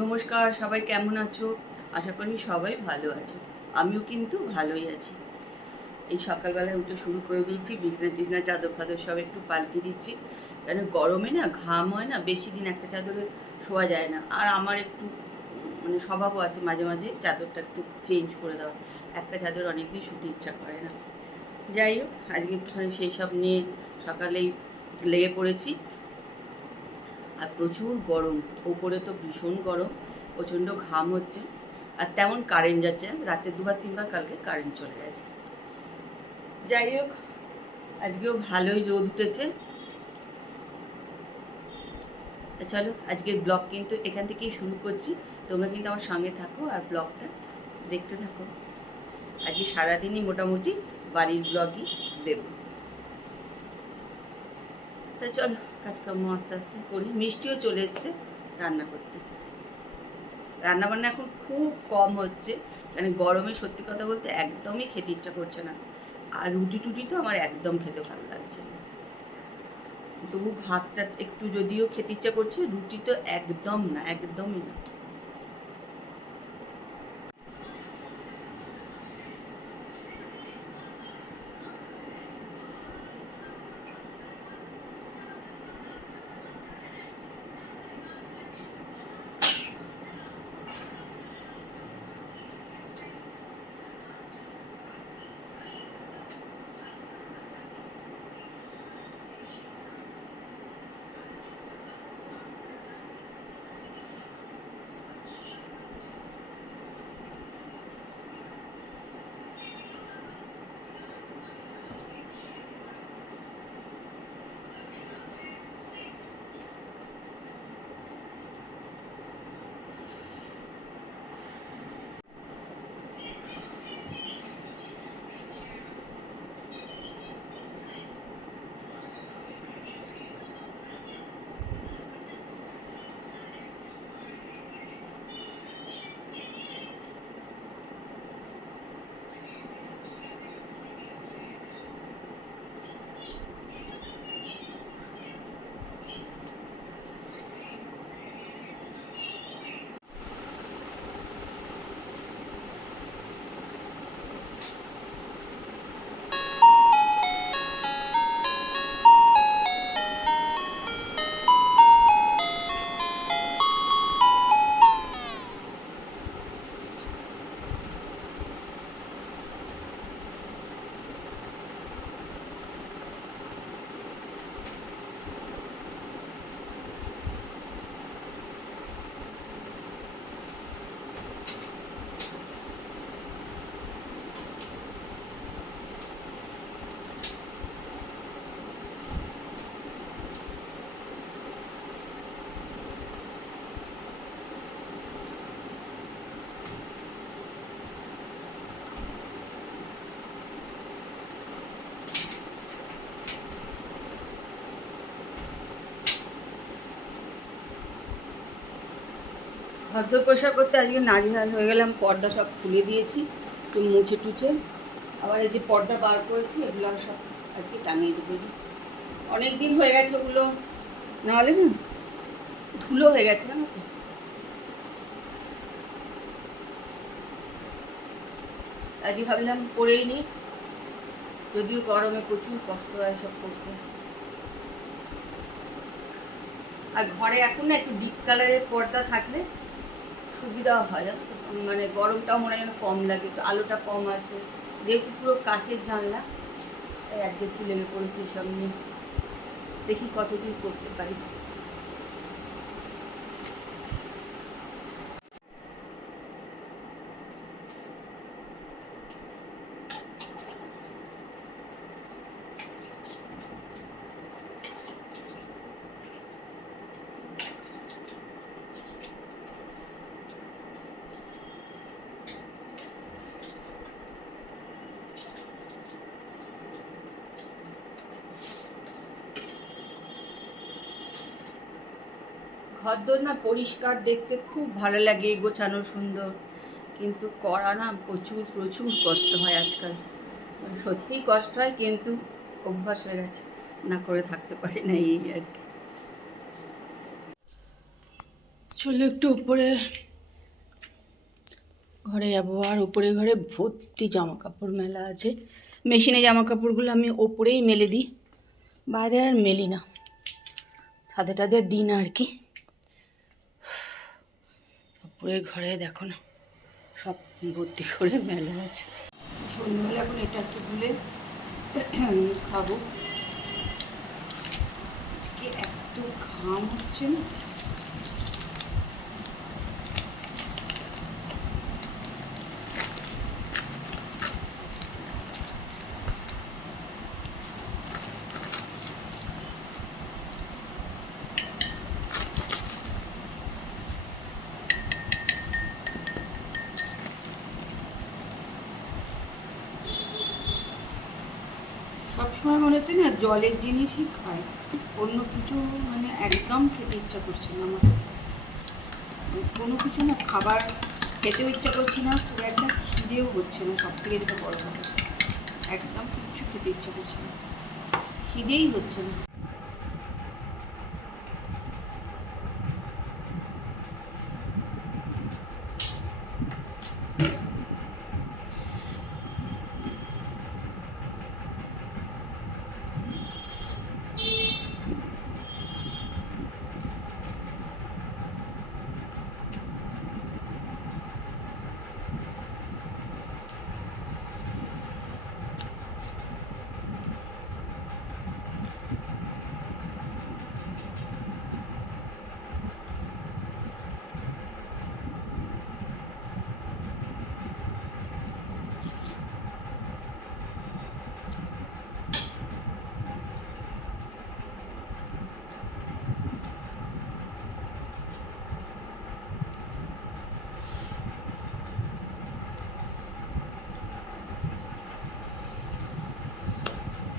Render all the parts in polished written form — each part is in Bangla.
নমস্কার, সবাই কেমন আছো? আশা করি সবাই ভালো আছো। আমিও কিন্তু ভালোই আছি। এই সকালবেলায় উঠে শুরু করে দিয়েছি, বিছনা টিছনা চাদর ফাদর সব একটু পাল্টে দিচ্ছি। কেন গরমে না ঘাম হয় না, বেশি দিন একটা চাদরে শোয়া যায় না। আর আমার একটু মানে স্বভাবও আছে মাঝে মাঝে চাদরটা একটু চেঞ্জ করে দেওয়া। একটা চাদর অনেকদিন শুতে ইচ্ছা করে না। যাই হোক, আজকে একটুখানি সেই সব নিয়ে সকালেই লেগে পড়েছি। আর প্রচুর গরম, ওপরে তো ভীষণ গরম, প্রচণ্ড ঘাম হচ্ছে। আর তেমন কারেন্ট যাচ্ছে না, রাতে দুবার তিনবার কালকে কারেন্ট চলে গেছে। যাই হোক, আজকেও ভালোই রোদ উঠেছে। চলো আজকের ব্লগ কিন্তু এখান থেকেই শুরু করছি। তোমরা কিন্তু আমার সঙ্গে থাকো আর ব্লগটা দেখতে থাকো। আজকে সারাদিনই মোটামুটি বাড়ির ব্লগই দেব। তা চলো কাজকর্ম আস্তে আস্তে করি। মিষ্টিও চলে এসছে রান্না করতে। রান্নাবান্না এখন খুব কম হচ্ছে, মানে গরমে সত্যি কথা বলতে একদমই খেতে ইচ্ছা করছে না। আর রুটি টুটি তো আমার একদম খেতে ভালো লাগছে না। তবু ভাতটা একটু যদিও খেতে ইচ্ছা করছে, রুটি তো একদম না, একদমই না। ঘর পরিষ্কার করতে আজকে নাজেহাল হয়ে গেলাম। পর্দা সব খুলে দিয়েছি, একটু মুছে টুছে। আবার এই যে পর্দা বার করেছি, এগুলো সব আজকে টাঙিয়ে দেবো। যে অনেক দিন হয়ে গেছে ওগুলো, নাহলে না ধুলো হয়ে গেছে জানো তো। আজকে ভাবলাম পরেই নিই, যদিও গরমে প্রচুর কষ্ট হয় সব করতে। আর ঘরে এখন না একটু ডিপ কালারের পর্দা থাকলে সুবিধা হয়, জানো তো। মানে গরমটাও মনে হয় যেন কম লাগে, একটু আলোটা কম আসে, যেহেতু পুরো কাচের জানলা। তাই আজকে একটু লেগে পড়েছি এসব নিয়ে। দেখি কতদিন করতে পারি। ঘরদোর না পরিষ্কার দেখতে খুব ভালো লাগে, গোছানো সুন্দর, কিন্তু করা না প্রচুর প্রচুর কষ্ট হয় আজকাল। সত্যিই কষ্ট হয়, কিন্তু অভ্যাস হয়ে গেছে, না করে থাকতে পারি না, এই আর কি। চলো একটু উপরে ঘরে যাবো। আর উপরে ঘরে ভর্তি জামা কাপড় মেলা আছে। মেশিনে জামা কাপড়গুলো আমি ওপরেই মেলে দিই, বাইরে আর মেলি না, ছাদে টাদে দিই না আর কি। উপরে ঘরে দেখো না, সব ভর্তি করে মেলা আছে। সন্ধ্যাবেলা এখন এটা একটু গুলে খাবো। আজকে এত ঘাম হচ্ছে না, সবসময় মনে হচ্ছে না জলের জিনিসই খাই, অন্য কিছু মানে একদম খেতে ইচ্ছা করছে না আমার। কোনো কিছু না খাবার খেতেও ইচ্ছা করছি না, খুব একটা খিদেও হচ্ছে না, সব থেকে যেটা বড় কথা, একদম কিচ্ছু খেতে ইচ্ছা করছে না, খিদেই হচ্ছে না।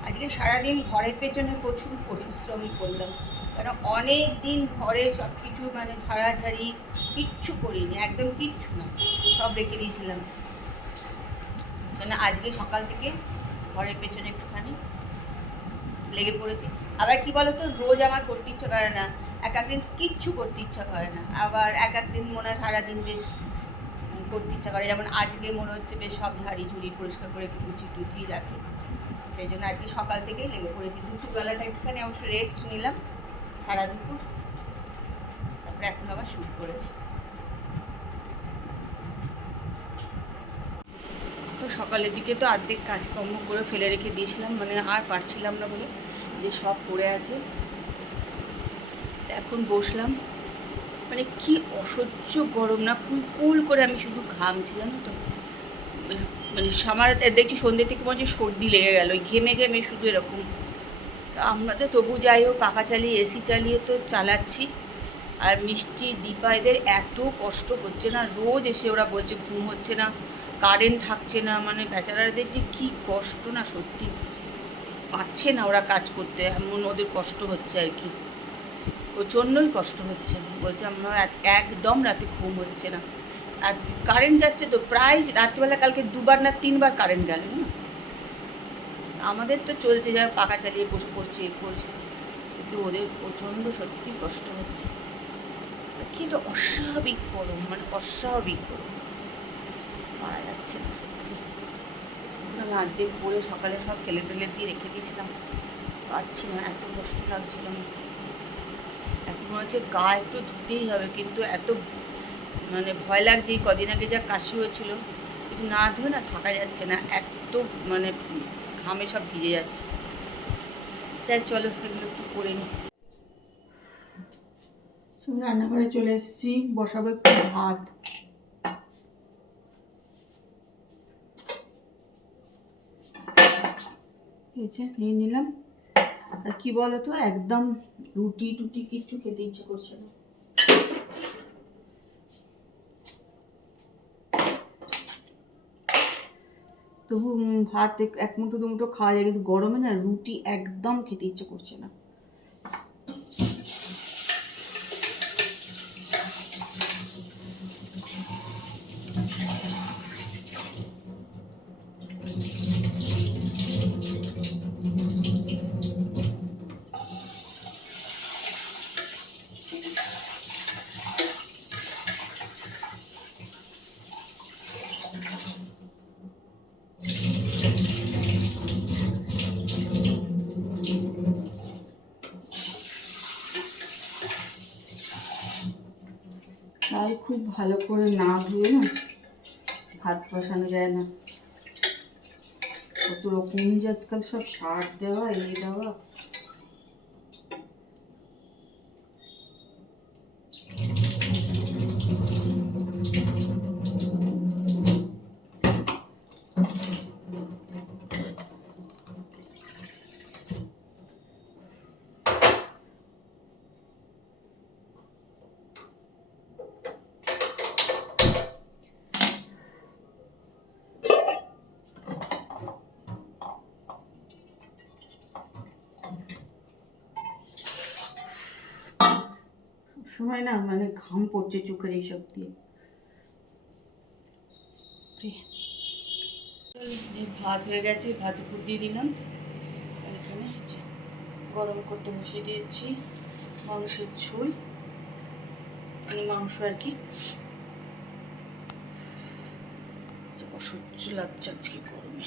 আজকে সারাদিন ঘরের পেছনে প্রচুর পরিশ্রম করলাম, কারণ অনেক দিন ঘরে সব কিছু মানে ঝাড়াঝাড়ি কিচ্ছু করিনি, একদম কিচ্ছু না, সব রেখে দিয়েছিলাম। আজকে সকাল থেকে ঘরের পেছনে একটুখানি লেগে পড়েছি। আবার কি বলতো, রোজ আমার করতে ইচ্ছা করে না, এক একদিন কিচ্ছু করতে ইচ্ছা করে না, আবার এক একদিন মনে হয় সারাদিন বেশ করতে ইচ্ছা করে। যেমন আজকে মনে হচ্ছে বেশ সব ঝাড়ি ঝুড়ি পরিষ্কার করে একটু গুছিয়ে টুচিয়ে রাখি, সেই জন্য আজকে সকাল থেকেই লেগে পড়েছি। দুপুরবেলাটা একটুখানি অবশ্য রেস্ট নিলাম সারা দুপুর, তারপরে এখন আবার শুরু করেছি। সকালের দিকে তো অর্ধেক কাজকর্ম করে ফেলে রেখে দিয়েছিলাম, মানে আর পারছিলাম না বলে, যে সব পড়ে আছে। এখন বসলাম, মানে কি অসহ্য গরম না, কুল করে আমি শুধু ঘামছি জানো তো, মানে সামার দেখছি সন্ধ্যে থেকে মনে হচ্ছে সর্দি লেগে গেল, ঘেমে ঘেমে শুধু এরকম। আমরা তো তবু যাই হোক পাখা চালিয়ে এসি চালিয়ে তো চালাচ্ছি। আর মিষ্টি দীপা এদের এত কষ্ট হচ্ছে না, রোজ এসে ওরা বলছে ঘুম হচ্ছে না, কারেন্ট থাকছে না, মানে বেচারাদের যে কী কষ্ট না, সত্যি পাচ্ছে না ওরা কাজ করতে, এমন ওদের কষ্ট হচ্ছে আর কি, প্রচণ্ডই কষ্ট হচ্ছে। বলছে আমার একদম রাতে ঘুম হচ্ছে না, আর কারেন্ট যাচ্ছে তো প্রায় রাত্রিবেলা, কালকে 2বার না 3বার কারেন্ট গেল না। আমাদের তো চলছে, যারা পাখা চালিয়ে বসে পড়ছে করছে, কিন্তু ওদের প্রচণ্ড সত্যি কষ্ট হচ্ছে। কিন্তু অস্বাভাবিক গরম, মানে অস্বাভাবিক গরম, মারা যাচ্ছে না সত্যি। আমি অর্ধেক পরে সকালে সব ফেলে টেলে দিয়ে রেখে দিয়েছিলাম, পাচ্ছি না, এত কষ্ট লাগছিল না। এখন মনে হচ্ছে গা একটু ধুতেই হবে, কিন্তু এত মানে ভয় লাগছে, এই কদিন আগে যা কাশি হয়েছিল, কিন্তু না ধুয়ে না থাকা যাচ্ছে না, এত মানে ঘামে সব ভিজে যাচ্ছে। চাই চলো এগুলো একটু করে নিই। রান্নাঘরে চলে এসেছি, বসাবো একটু ভাত। নিয়ে নিলাম। আর কি বলতো, একদম রুটি টুটি কিচ্ছু খেতে ইচ্ছে করছে না। তবু ভাত এক মুঠো দু মুঠো খাওয়া যায়, কিন্তু গরমে না রুটি একদম খেতে ইচ্ছে করছে না। খুব ভালো করে না ধুয়ে না ভাত বসানো যায় না। কত রকম যে আজকাল সব সার দেওয়া, এই দেওয়া। সময় না মানে ঘাম পড়ছে চোখের এইসব দিয়ে। যে ভাত হয়ে গেছে, ভাত উপর দিয়ে দিলাম। এখানে যে গরম করতে বসিয়ে দিয়েছি মাংসের ঝোল, মানে মাংস আর কি। অসহ্য লাগছে আজকে গরমে।